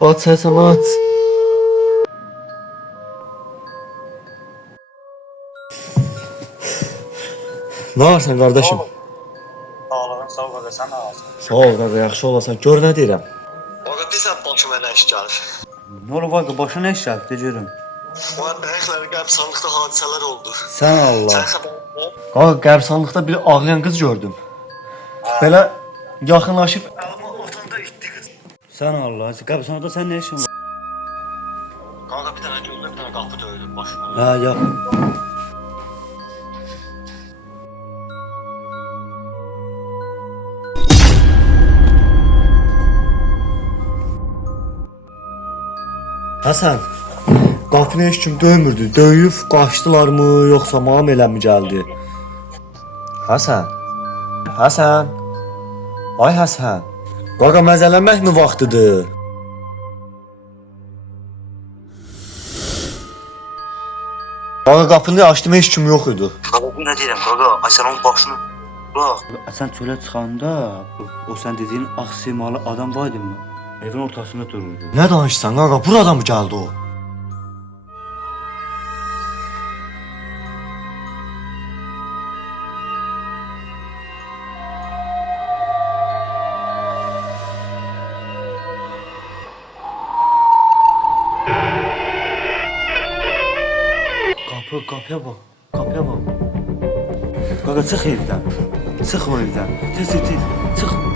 Aç Həsən, aç. Nə varsan qardaşım? Sağlığın, sağ ol qardaş, sən nə alsın? Sağ ol qaqa, yaxşı olasan. Gör nə deyirəm. Qaqa, deyirsən başıma nə iş gəlir? Ne oldu bak başına ne iş geldi görüm. Bu həyəkləri qəbirstanlıqda hadisələr oldu. Sən Allah. Sən xəbərin var? Qaqa, qəbirstanlıqda bir ağlayan qız gördüm. Belə yaxınlaşıb Amma ortamda itdi qız. Sen Allah. Qəbirstanlıqda sen ne işin var? Qaqa, bir dənə gördüm, bir dənə qapı döyüldü başıma. Ha ya. Həsən, qapını heç kim döymürdü. Döyüb qaçdılarmı, yoxsa mənim eləmi gəldi? Həsən. Həsən. Ay Həsən. Qaqa, məzələnmək mi vaxtıdır? Qaqa, qapını açdım, heç kim yox idi. Qaqa, bu nə deyirəm, qaqa? Ay sən onun başını bırak. Sen çöle çıkanda o sen dediğin ağ simalı adam vardı mı? Evin ortasında dururdu. Nə danışsan qaqa, burada mı gəldi o? Kapıya bak. Kapıya bak. Kanka çık evden. Çık o evden. Tez tez tez. Çık.